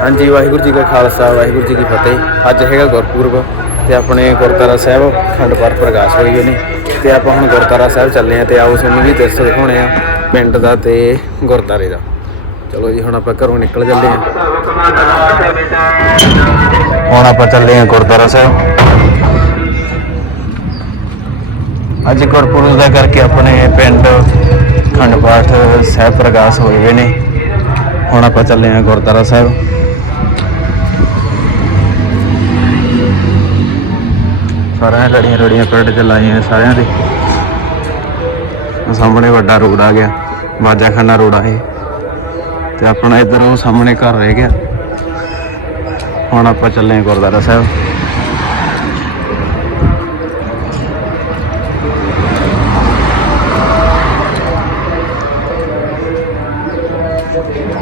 ਹਾਂਜੀ, ਵਾਹਿਗੁਰੂ ਜੀ ਕਾ ਖਾਲਸਾ, ਵਾਹਿਗੁਰੂ ਜੀ ਕੀ ਫਤਿਹ। ਅੱਜ ਹੈਗਾ ਗੁਰਪੁਰਬ ਤੇ ਆਪਣੇ ਗੁਰਦੁਆਰਾ ਸਾਹਿਬ ਖੰਡ ਪਾਠ ਪ੍ਰਕਾਸ਼ ਹੋਈ ਹੋਏ ਨੇ ਤੇ ਆਪਾਂ ਹੁਣ ਗੁਰਦੁਆਰਾ ਸਾਹਿਬ ਚੱਲੇ ਆ ਤੇ ਆਓ ਤੁਹਾਨੂੰ ਵੀ ਦਰਸ ਦਿਖਾਉਣੇ ਆ ਪਿੰਡ ਦਾ ਤੇ ਗੁਰਦੁਆਰੇ ਦਾ। ਚਲੋ ਜੀ, ਹੁਣ ਆਪਾਂ ਘਰੋਂ ਨਿਕਲ ਚੱਲੇ ਆ ਹੁਣ ਆਪਾਂ ਚੱਲੇ ਆ ਗੁਰਦੁਆਰਾ ਸਾਹਿਬ। ਅੱਜ ਗੁਰਪੁਰਬ ਦਾ ਕਰਕੇ ਆਪਣੇ ਪਿੰਡ ਖੰਡ ਪਾਠ ਸਾਹਿਬ ਪ੍ਰਕਾਸ਼ ਹੋਏ ਹੋਏ ਨੇ। ਹੁਣ ਆਪਾਂ ਚੱਲੇ ਆ ਗੁਰਦੁਆਰਾ ਸਾਹਿਬ। ਸਾਰਿਆਂ ਨੇ ਲੜੀਆਂ ਲੜੀਆਂ ਪਿੰਡ ਚ ਲਾਈਆਂ ਸਾਰਿਆਂ ਦੇ। ਸਾਹਮਣੇ ਵੱਡਾ ਰੋਡ ਆ ਗਿਆ ਬਾਜਾਖਾਨਾ ਰੋਡ ਆ ਇਹ। ਤੇ ਆਪਣਾ ਇੱਧਰ ਉਹ ਸਾਹਮਣੇ ਘਰ ਰਹਿ ਗਿਆ। ਹੁਣ ਆਪਾਂ ਚੱਲੇ ਆ ਗੁਰਦੁਆਰਾ ਸਾਹਿਬ।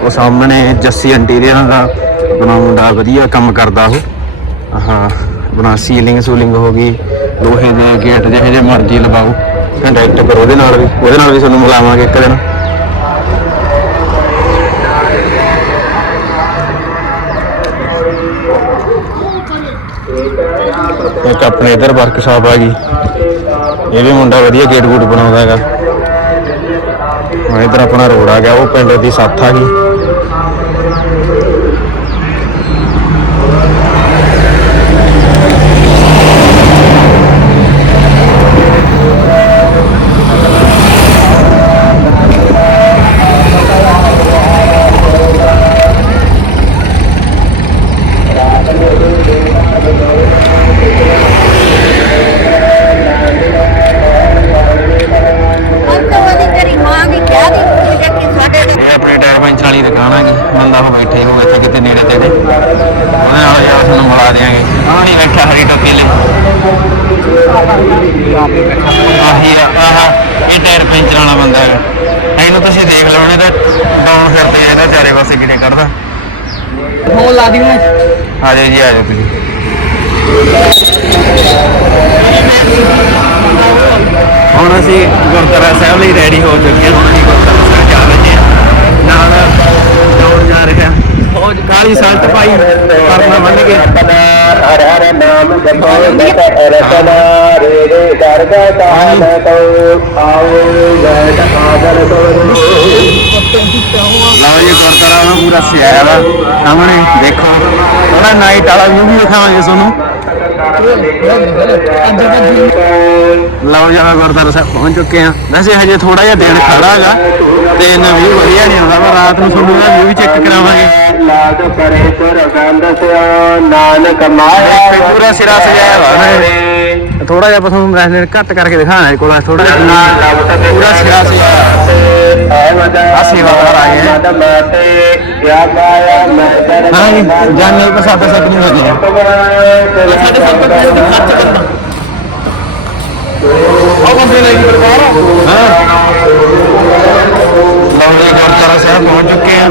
ਉਹ ਸਾਹਮਣੇ ਜੱਸੀ ਇੰਟੀਰੀਅਰ ਦਾ ਬਣਾ ਮੁੰਡਾ ਵਧੀਆ ਕੰਮ ਕਰਦਾ ਉਹ। ਹਾਂ ਆਪਣਾ ਸੀਲਿੰਗ ਸੂਲਿੰਗ ਹੋ ਗਈ, ਲੋਹੇ ਦੇ ਗੇਟ ਜਿਹੇ ਜਿਹੇ ਮਰਜ਼ੀ ਲਵਾਓ। ਕੰਟੈਕਟ ਕਰੋ ਉਹਦੇ ਨਾਲ ਵੀ, ਉਹਦੇ ਨਾਲ ਵੀ ਤੁਹਾਨੂੰ ਮਿਲਾਵਾਂਗੇ ਇੱਕ ਦਿਨ। ਇੱਕ ਆਪਣੇ ਇਧਰ ਵਰਕਸ਼ਾਪ ਆ ਗਈ। ਇਹ ਵੀ ਮੁੰਡਾ ਵਧੀਆ ਗੇਟ ਗੂਟ ਬਣਾਉਂਦਾ ਹੈਗਾ। ਹੁਣ ਇਧਰ ਆਪਣਾ ਰੋਡ ਆ ਗਿਆ, ਉਹ ਪਿੰਡ ਦੀ ਸਾਥ ਆ ਗਈ। ਵਾਲੀ ਦੁਕਾਨ ਆ ਗਈ ਬੰਦਾ ਉਹ ਬੈਠੇ ਹੋ ਇੱਥੇ ਕਿਤੇ ਨੇੜੇ ਤੇੜੇ ਉਹਦੇ ਨਾਲ ਯਾਰ ਤੁਹਾਨੂੰ ਮਿਲਾ ਦਿਆਂਗੇ। ਆਹ ਨਹੀਂ ਬੈਠਾ ਹਰੀ ਟੋਪੀ ਲਈ ਆਹੀ ਆਹ ਇਹ ਟਾਇਰ ਪੈਂਚਰ ਵਾਲਾ ਬੰਦਾ ਹੈਗਾ। ਇਹਨੂੰ ਤੁਸੀਂ ਦੇਖ ਲਓ ਇਹਨੇ ਤਾਂ ਡਾਊਨ ਫਿਰਦੇ ਆ ਇਹਦਾ ਚਾਰੇ ਪਾਸੇ ਕਿਨੇ ਕੱਢਦਾ। ਫੋਨ ਲਾ ਦਿਓ। ਆ ਜਾਓ ਜੀ ਆ ਜਾਓ ਤੁਸੀਂ। ਹੁਣ ਅਸੀਂ ਗੁਰਦੁਆਰਾ ਸਾਹਿਬ ਲਈ ਰੈਡੀ ਹੋ ਚੁੱਕੇ ਹਾਂ। 40 ਸਾਲ ਟਪਾਈ ਕਰਨਾ ਮੰਨ ਗਏ ਹਰ ਹਰ ਨਾਮ ਜਪੋ ਰਤਨ ਰੇ ਰੇ ਦਰਗ ਤਾਨ ਤੋ ਆਓ ਜੈ ਕਾਦਰ ਤੋ ਲਓ ਜੀ, ਗੁਰਦੁਆਰਾ ਨੂੰ ਪੂਰਾ ਸਿਆਇਆ ਵਾ ਸਾਹਮਣੇ ਦੇਖੋ ਥੋੜਾ ਨਾਈਟ ਵਾਲਾ ਵੀ ਵੀ ਦਿਖਾਵਾਂਗੇ ਤੁਹਾਨੂੰ। ਲਓ ਜਰਾ ਗੁਰਦੁਆਰਾ ਸਾਹਿਬ ਪਹੁੰਚ ਚੁੱਕੇ ਆ। ਵੈਸੇ ਹਜੇ ਥੋੜਾ ਜਿਹਾ ਦਿਨ ਖੜਾ ਹੈਗਾ ਤੇ ਨਵੀਂ ਵਧੀਆ ਨਹੀਂ ਆਉਂਦਾ, ਪਰ ਰਾਤ ਨੂੰ ਤੁਹਾਨੂੰ ਵੀ ਚੈੱਕ ਕਰਾਵਾਂਗੇ। ਲਾਦ ਪਰੇ ਪੁਰ ਗੰਧ ਸਿਆ ਨਾਨਕ ਮਾਇਆ ਇੱਥੇ ਪੂਰਾ ਸਿਰਾ ਸਜਾਇਆ ਵਾ ਨਾ ਥੋੜਾ ਜਿਹਾ ਆਪਾਂ ਤੁਹਾਨੂੰ ਮੈਸੇਜ ਘੱਟ ਕਰਕੇ ਦਿਖਾਣਾ ਹੈ ਕੋਲ ਥੋੜਾ ਜਿਹਾ ਪੂਰਾ ਸਿਰਾ ਸਜਾਇਆ ਆ ਸੇਵਾਦਾਰ ਆਏ ਹੈ। ਮਦ ਮਾਤੇ ਕਿਆ ਪਾਇਆ ਮੈਂ ਦਰ ਹਾਂ ਜੀ ਗੁਰਦੁਆਰਾ ਸਾਹਿਬ ਪਹੁੰਚ ਚੁੱਕੇ ਆ।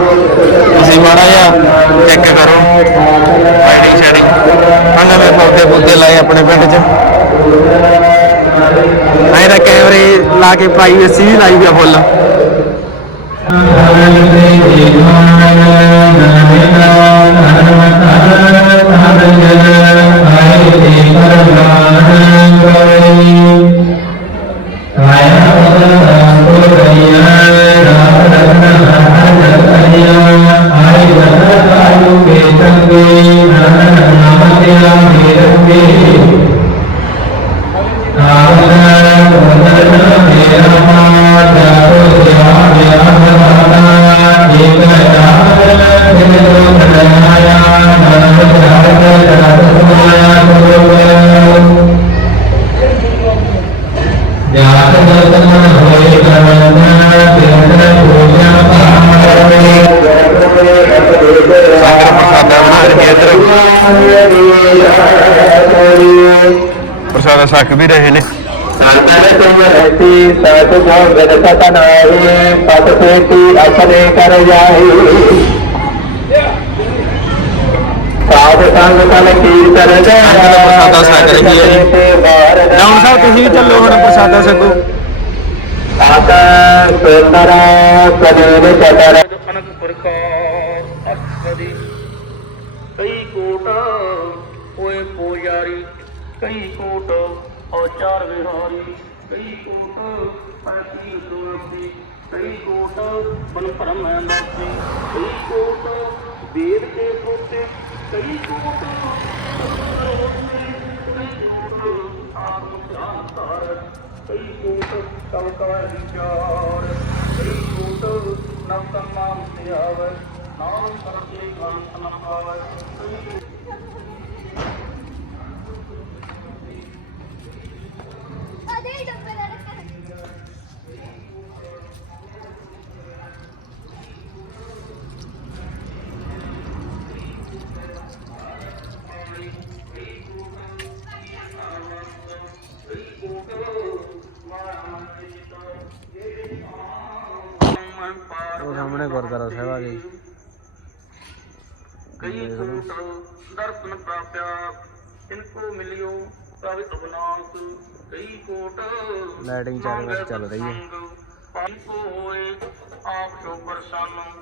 ਤੁਸੀਂ ਮਾੜਾ ਜਿਹਾ ਚੈੱਕ ਕਰੋ। ਆਈਡੀ ਸ਼ੇਅਰਿੰਗ ਆ ਨਵੇਂ ਪੌਦੇ ਪੁੱਤੇ ਲਾਏ ਆਪਣੇ ਪਿੰਡ 'ਚ। ਆਏ ਦਾ ਕੈਮਰੇ ਲਾ ਕੇ ਪ੍ਰਾਈਵੇਸੀ ਵੀ ਲਾਈ ਵੀ ਆ ਫੁੱਲ। ਸਾਗਰ ਪ੍ਰਸਾਦਾ ਬਣਾ ਰਹੇ ਇੱਧਰ ਪ੍ਰਸਾਦਾ ਛਕ ਵੀ ਰਹੇ ਨੇ ਸੰਤਨ ਤੁਮ ਜੈ ਪ੍ਰਸਾਦਾ ਛਕ ਰਹੀ ਹੈ ਜੀ। ਡਾਊਨ ਸਾਹਿਬ ਤੁਸੀਂ ਵੀ ਚੱਲੋ ਹੁਣ ਪ੍ਰਸਾਦਾ ਛਕੋ ਆਤਾ ਸੁੰਦਰ ਕਦੇ ਚਤਰ ਅਨੰਦਪੁਰ ਕਾ ਅਸਦੀ ਕਈ ਕੋਟ ਓਏ ਪੋਜਾਰੀ ਕਈ ਕੋਟ ਔਚਾਰ ਵਿਹਾਰੀ ਕਈ ਕੋਟ ਅਰਤੀ ਦੋਸਤੀ ਕਈ ਕੋਟ ਬਨ ਭਰਮ ਨਾਸੀ ਕਈ ਕੋਟ ਵੇਦ ਕੇ ਕੋਟੇ ਕਈ ਕੋਟ ਕਈ ਕੋਟ ਕਲ ਕਲ ਵਿਚਾਰ ਕਈ ਕੋਟ ਨਵ ਤਨ ਨਾਮ ਤੇ ਆਵੇ ਨਾਮ ਕਰਤੇ ਗੰਤ ਨ ਉਹ ਸਾਹਮਣੇ ਗੁਰਦੁਆਰਾ ਸਾਹਿਬ ਆ ਗਈ ਕਈ ਕੋਟ ਦਰਸ਼ਨ ਪ੍ਰਾਪਿਆ ਇਨਕੋ ਮਿਲਿਓ ਤਵ ਅਬਨਾਸ ਕਈ ਕੋਟ ਲਾਈਟਿੰਗ ਚਾਰ ਵਜੇ ਚੱਲ ਰਹੀ ਹੈ ਪੰਜ ਹੋਏ ਆਪ ਸੋ ਪ੍ਰਸੰਨ